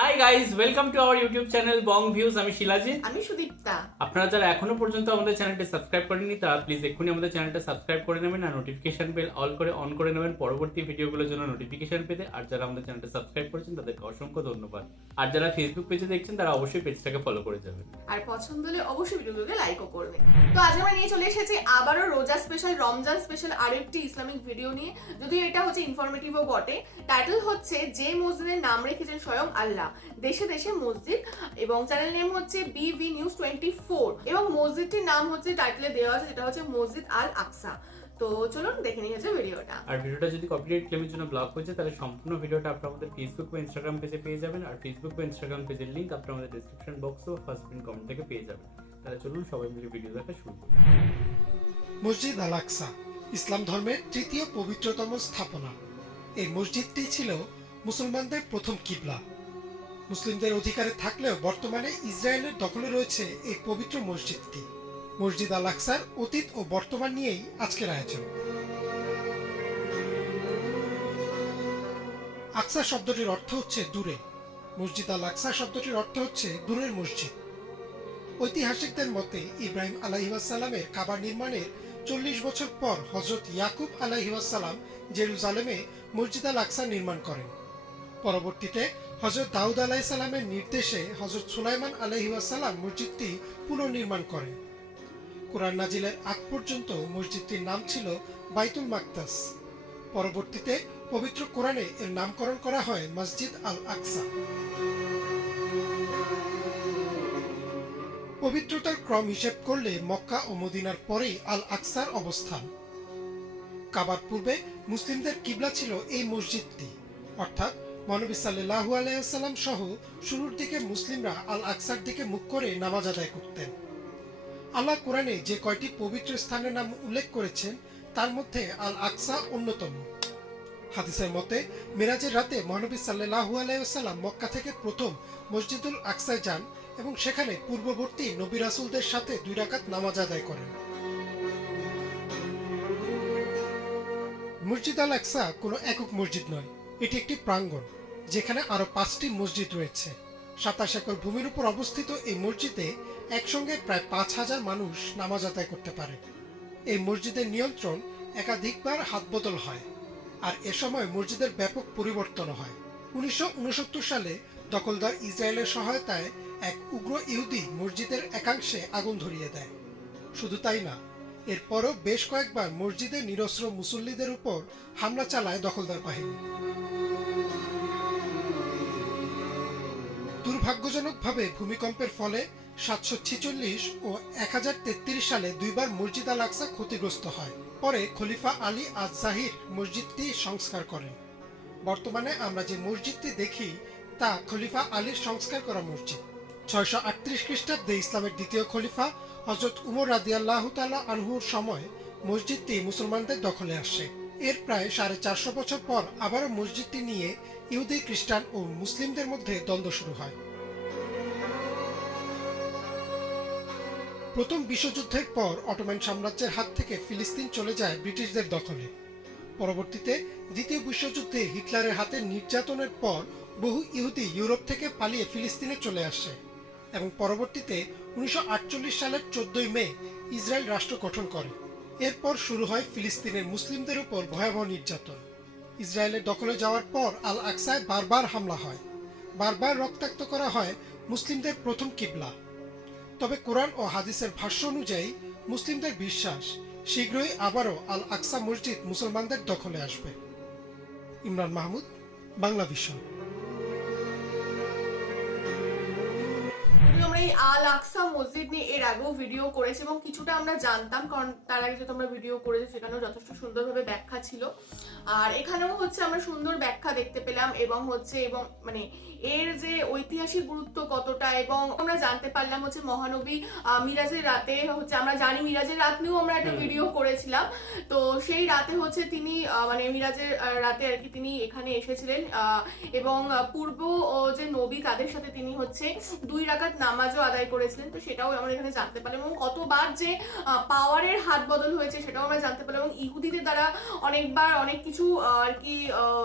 Hi guys, welcome to our YouTube channel Bong views. আমি শিলাজিৎ। আমি সুদীপ্তা। আপনারা যারা এখনো পর্যন্ত আমাদের চ্যানেলটি সাবস্ক্রাইব করেননি তারা প্লিজ এক্ষুনি আমাদের চ্যানেলটা সাবস্ক্রাইব করে নেবেন আর নোটিফিকেশন বেল অন করে নেবেন পরবর্তী ভিডিওগুলোর জন্য নোটিফিকেশন পেতে। আর যারা আমাদের চ্যানেলটা সাবস্ক্রাইব করেছেন তাদেরকে অসংখ্য ধন্যবাদ। আর যারা ফেসবুক পেজে দেখছেন তারা অবশ্যই পেজটাকে ফলো করে যাবেন আর পছন্দ হলে অবশ্যই ভিডিওগুলোকে লাইকও করবে। তো আজ আমরা নিয়ে চলে এসেছি আবারও রোজা স্পেশাল, রমজান স্পেশাল আরো একটি ইসলামিক ভিডিও নিয়ে। যদিও এটা হচ্ছে ইনফরমেটিভও বটে। টাইটেল হচ্ছে যে মসজিদের নাম রেখেছেন স্বয়ং আল্লাহ, দেশে দেশে মসজিদ, এবং চ্যানেল নেম হচ্ছে বিভি নিউজ 24 এবং মসজিদটির নাম হচ্ছে টাইটেলে দেওয়া আছে, যেটা হচ্ছে মসজিদ আল আকসা। তো চলুন দেখে নিয়ে হচ্ছে ভিডিওটা। আর ভিডিওটা যদি কপিরাইট ক্লেমের জন্য ব্লক হয়ে যায় তাহলে সম্পূর্ণ ভিডিওটা আপনারা আমাদের ফেসবুক বা ইনস্টাগ্রাম পেজে পেয়ে যাবেন। আর ফেসবুক বা ইনস্টাগ্রাম পেজের লিংক আপনারা আমাদের ডেসক্রিপশন বক্সে ও ফার্স্ট পিন কমেন্ট থেকে পেয়ে যাবেন। তাহলে চলুন সবাই মিলে ভিডিও দেখা শুরু করি। মসজিদ আল আকসা ইসলাম ধর্মের তৃতীয় পবিত্রতম স্থাপনা। এই মসজিদটি ছিল মুসলমানদের প্রথম কিবলা। মুসলিমদের অধিকারে থাকলেও বর্তমানে ইসরায়েলের দখলে রয়েছে এই পবিত্র মসজিদটি। মসজিদ আল আকসার অতীত ও বর্তমান নিয়েই আজকের আয়োজন। আকসা শব্দটির অর্থ হচ্ছে দূরে। মসজিদ আল আকসা শব্দটির অর্থ হচ্ছে দূরের মসজিদ। ঐতিহাসিকদের মতে ইব্রাহিম আলাইহিসসালামের কাবা নির্মাণের 40 বছর পর হযরত ইয়াকুব আলাইহিসসালাম জেরুজালেমে মসজিদ আল আকসা নির্মাণ করেন। পরবর্তীতে হযরত দাউদ আলাইহিসসালামের নির্দেশে হযরত সুলাইমান আলাইহিসসালাম মসজিদটি পুনর্নির্মাণ করেন। কুরআন নাজিলের আগ পর্যন্ত মসজিদটির নাম ছিল বাইতুল মাকদাস। পরবর্তীতে পবিত্র কোরআনে এর নামকরণ করা হয় মসজিদ আল আকসা। পবিত্রতার ক্রম হিসেব করলে মক্কা ও মদিনার পরেই আল আকসার অবস্থান। কাবার পূর্বে মুসলিমদের কিবলা ছিল এই মসজিদটি, অর্থাৎ মহানবী সাল্লাল্লাহু আলাইহি ওয়াসাল্লাম সহ শুরুর দিকে মুসলিমরা আল আকসার দিকে মুখ করে নামাজ আদায় করতেন। আল্লাহ কোরআনে যে কয়টি পবিত্র স্থানের নাম উল্লেখ করেছেন তার মধ্যে আল আকসা অন্যতম। হাদিসের মতে মিরাজের রাতে মহানবী সাল্লাল্লাহু আলাইহি ওয়াসাল্লাম মক্কা থেকে প্রথম মসজিদুল আকসায় যান এবং সেখানে পূর্ববর্তী নবী রাসূলদের সাথে 2 রাকাত নামাজ আদায় করেন। মসজিদ আল আকসা কোনো একক মসজিদ নয়, এটি একটি প্রাঙ্গণ যেখানে আরো 5টি মসজিদ রয়েছে। 27 একর ভূমির উপর অবস্থিত এই মসজিদে একসঙ্গে প্রায় 5000 মানুষ নামাজ আদায় করতে পারে। এই মসজিদের নিয়ন্ত্রণ একাধিকবার হাত বদল হয়, আর এ সময় মসজিদের ব্যাপক পরিবর্তন হয়। 1969 সালে দখলদার ইসরায়েলের সহায়তায় এক উগ্র ইহুদি মসজিদের একাংশে আগুন ধরিয়ে দেয়। শুধু তাই না, এরপরও বেশ কয়েকবার মসজিদের নিরস্ত্র মুসল্লিদের উপর হামলা চালায় দখলদার বাহিনী। দুর্ভাগ্যজনকভাবে ভূমিকম্পের ফলে 746 ও 1033 সালে 2বার মসজিদ আল আকসা ক্ষতিগ্রস্ত হয়। পরে খলিফা আলী আজ জাহির মসজিদটি সংস্কার করেন। বর্তমানে আমরা যে মসজিদটি দেখি তা খলিফা আলীর সংস্কার করা মসজিদ। 638 খ্রিস্টাব্দে ইসলামের দ্বিতীয় খলিফা হযরত উমর রাদিয়াল্লাহু তাআলা আনহুর সময় মসজিদটি মুসলমানদের দখলে আসে। এর প্রায় 450 বছর পর আবারও মসজিদটি নিয়ে ইহুদি, খ্রিস্টান ও মুসলিমদের মধ্যে দ্বন্দ্ব শুরু হয়। প্রথম বিশ্বযুদ্ধের পর অটোমান সাম্রাজ্যের হাত থেকে ফিলিস্তিন চলে যায় ব্রিটিশদের দখলে। পরবর্তীতে দ্বিতীয় বিশ্বযুদ্ধে হিটলারের হাতে নির্যাতনের পর বহু ইহুদি ইউরোপ থেকে পালিয়ে ফিলিস্তিনে চলে আসে এবং পরবর্তীতে 1948 সালের 14 মে ইসরায়েল রাষ্ট্র গঠন করে। এরপর শুরু হয় ফিলিস্তিনের মুসলিমদের উপর ভয়াবহ নির্যাতন। ইসরায়েলের দখলে যাওয়ার পর আল আকসায় বারবার হামলা হয়, বারবার রক্তাক্ত করা হয় মুসলিমদের প্রথম কিবলা। তবে কোরআন ও হাদিসের ভাষ্য অনুযায়ী মুসলিমদের বিশ্বাস শীঘ্রই আবারও আল আকসা মসজিদ মুসলমানদের দখলে আসবে। ইমরান মাহমুদ, বাংলা ভিশন। আমরা এই আল আকসা মসজিদ নিয়ে এর আগেও ভিডিও করেছি এবং কিছুটা আমরা জানতাম, কারণ তার আগে যেহেতু আমরা ভিডিও করেছি সেখানেও যথেষ্ট সুন্দরভাবে ব্যাখ্যা ছিল। আর এখানেও হচ্ছে আমরা সুন্দর ব্যাখ্যা দেখতে পেলাম এবং মানে এর যে ঐতিহাসিক গুরুত্ব কতটা, এবং আমরা জানতে পারলাম হচ্ছে মহানবী মিরাজের রাতে হচ্ছে, আমরা জানি মিরাজের রাত নিয়েও আমরা একটা ভিডিও করেছিলাম। তো সেই রাতে হচ্ছে তিনি মানে মিরাজের রাতে আর কি তিনি এখানে এসেছিলেন এবং পূর্ব যে নবী তাদের সাথে তিনি হচ্ছে 2 রাকাত নামাজও আদায় আদায় করেছিলেন, তো সেটাও আমরা এখানে জানতে পারলাম। এবং কতবার যে পাওয়ারের হাত বদল হয়েছে সেটাও আমরা জানতে পারলাম। এবং ইহুদিদের দ্বারা অনেকবার অনেক কিছু আর কি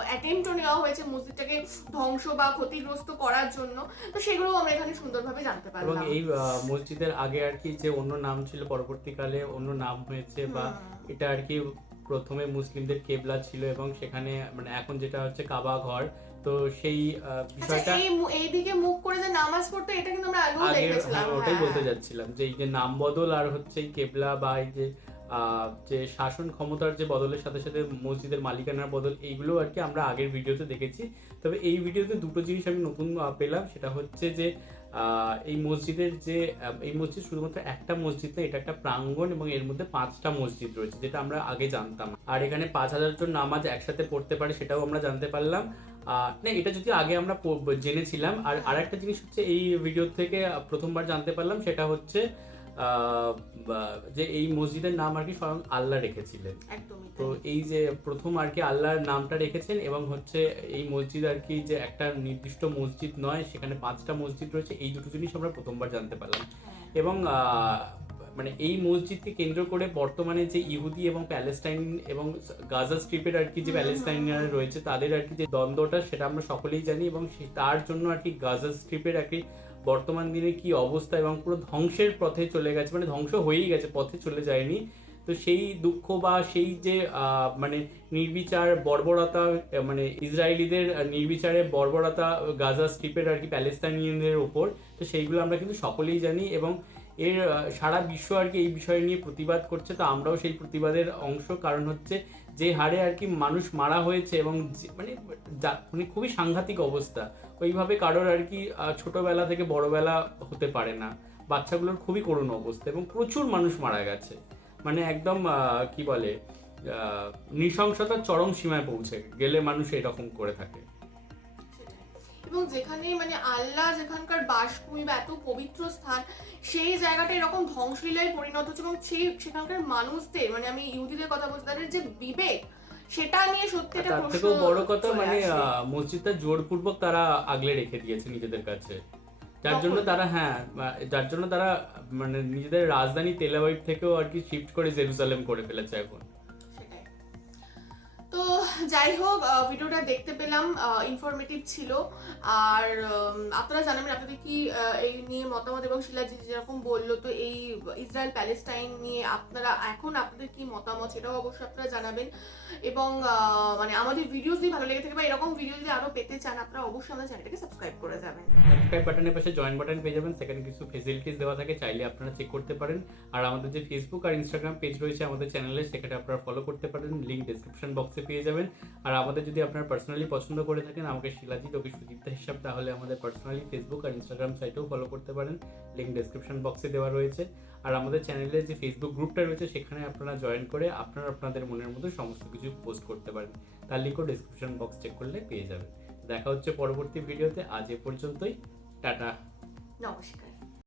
অ্যাটেম্পটও নেওয়া হয়েছে মসজিদটাকে ধ্বংস বা ক্ষতিগ্রস্ত করার জন্য, তো সেগুলোও আমরা এখানে সুন্দরভাবে জানতে এবং পারলাম। এই মসজিদের আগে আর কি যে অন্য নাম ছিল, পরবর্তীকালে অন্য নাম হয়েছে, বা এটা আর কি প্রথমে মুসলিমদের কেবলা ছিল এবং সেখানে মানে এখন যেটা হচ্ছে কাবা ঘর, তো সেই বিষয়টা এইদিকে মুখ করে যে নামাজ পড়তো এটা কিন্তু আমরা আগেও আগে দেখেছিলাম। ওটাই বলতে যাচ্ছিলাম যে এই যে নাম বদল আর হচ্ছে এই কেবলা বা এই যে যে শাসন ক্ষমতার যে বদলের সাথে সাথে মসজিদের মালিকানার বদল, এইগুলো আর কি আমরা আগের ভিডিওতে দেখেছি। তবে এই ভিডিওতে দুটো জিনিস আমি নতুন পেলাম, সেটা হচ্ছে যে এই মসজিদের যে এই মসজিদ শুধুমাত্র একটা মসজিদ না, এটা একটা প্রাঙ্গণ এবং এর মধ্যে 5টা মসজিদ রয়েছে, যেটা আমরা আগে জানতাম। আর এখানে 5,000 জন নামাজ একসাথে পড়তে পারে সেটাও আমরা জানতে পারলাম। না, এটা যদি আগে আমরা জেনেছিলাম। আর আরেকটা জিনিস হচ্ছে এই ভিডিও থেকে প্রথমবার জানতে পারলাম, সেটা হচ্ছে যে এই মসজিদের নাম আর কি স্বয়ং আল্লাহ রেখেছিলেন। তো এই যে প্রথম আর কি আল্লাহর নামটা রেখেছেন, এবং হচ্ছে এই মসজিদ আর কি যে একটা নির্দিষ্ট মসজিদ নয়, সেখানে 5টা মসজিদ রয়েছে, এই দুটো জিনিস আমরা প্রথমবার জানতে পারলাম। এবং মানে এই মসজিদকে কেন্দ্র করে বর্তমানে যে ইহুদি এবং প্যালেস্টাইন এবং গাজা স্ট্রিপের আর কি যে প্যালেস্টাইনিয়ান রয়েছে তাদের আর কি যে দ্বন্দ্বটা, সেটা আমরা সকলেই জানি। এবং তার জন্য আর কি গাজা স্ট্রিপের আর কি বর্তমান দিনে কি অবস্থা এবং পুরো ধ্বংসের পথে চলে গেছে, মানে ধ্বংস হয়েই গেছে, পথে চলে যায়নি। তো সেই দুঃখ বা সেই যে মানে নির্বিচার বর্বরতা, মানে ইসরায়েলিদের নির্বিচারে বর্বরতা গাজা স্ট্রিপের আর কি প্যালেস্তাইনিয়ানদের ওপর, তো সেইগুলো আমরা কিন্তু সকলেই জানি। এবং এর সারা বিশ্ব আর কি এই বিষয় নিয়ে প্রতিবাদ করছে, তো আমরাও সেই প্রতিবাদের অংশ। কারণ হচ্ছে যে হারে আর কি মানুষ মারা হয়েছে এবং মানে মানে খুবই সাংঘাতিক অবস্থা, ওইভাবে কারোর আর কি ছোটবেলা থেকে বড়বেলা হতে পারে না, বাচ্চাগুলোর খুবই করুণ অবস্থা এবং প্রচুর মানুষ মারা গেছে, মানে একদম কি বলে নৃশংসতার চরম সীমায় পৌঁছে গেলে মানুষ এরকম করে থাকে। এবং যেখানে মানে আল্লাহ যেখানকার বাসভূমি বা এত পবিত্র স্থান, সেই জায়গাটা এরকম ধ্বংসলীলায় পরিণত হচ্ছে। এবং সেখানকার মানুষদের, মানে আমি ইহুদিদের কথা বলছি, তাদের যে বিবেক, সেটা নিয়ে সত্যি একটা তার প্রশ্ন থেকেও বড় কথা চলে মানে আসে। মসজিদটা জোরপূর্বক তারা আগলে রেখে দিয়েছে নিজেদের কাছে, যার জন্য তারা যার জন্য তারা মানে নিজেদের রাজধানী তেল আবিব থেকেও আর কি শিফট করে জেরুজালেম করে ফেলেছে এখন। সেটাই। তো যাই হোক, ভিডিওটা দেখতে পেলাম, ইনফরমেটিভ ছিল। আর আপনারা জানাবেন আপনাদের কি এই নিয়ে মতামত, এবং শিলাজি যেরকম বললো, তো এই ইসরায়েল প্যালেস্টাইন নিয়ে আপনাদের কি মতামত সেটাও অবশ্যই আপনারা জানাবেন। এবং মানে আমাদের ভিডিও যদি ভালো লেগে থাকে বা এরকম ভিডিও যদি আরো পেতে চান, আপনারা অবশ্যই আমাদের চ্যানেলটাকে সাবস্ক্রাইব করে যাবেন। সাবস্ক্রাইব বাটনের পাশে জয়েন বাটন পেয়ে যাবেন, সেখানে কিছু ফেসিলিটিস দেওয়া থাকে, চাইলে আপনারা চেক করতে পারেন। আর আমাদের যে ফেসবুক আর ইনস্টাগ্রাম পেজ রয়েছে আমাদের চ্যানেলে, সেখানে আপনারা ফলো করতে পারেন, লিঙ্ক ডেসক্রিপশন বক্সে পেয়ে যাবেন। আর আমাদের যদি আপনারা পার্সোনালি পছন্দ করে থাকেন আমাকে শিলাজিৎ অফিস সুদীপ্তা হিসাব, তাহলে আমাদের পার্সোনালি ফেসবুক আর ইনস্টাগ্রাম সাইটেও ফলো করতে পারেন, লিঙ্ক ডেসক্রিপশন বক্সে দেওয়া রয়েছে। আর আমাদের চ্যানেলের যে ফেসবুক গ্রুপটা রয়েছে সেখানে আপনারা জয়েন করে আপনারা আপনাদের মনের মতো সমস্ত কিছু পোস্ট করতে পারেন, তার লিঙ্কও ডেসক্রিপশন বক্স চেক করলে পেয়ে যাবেন। দেখা হচ্ছে পরবর্তী ভিডিওতে, আজ এ পর্যন্তই, টাটা, নমস্কার।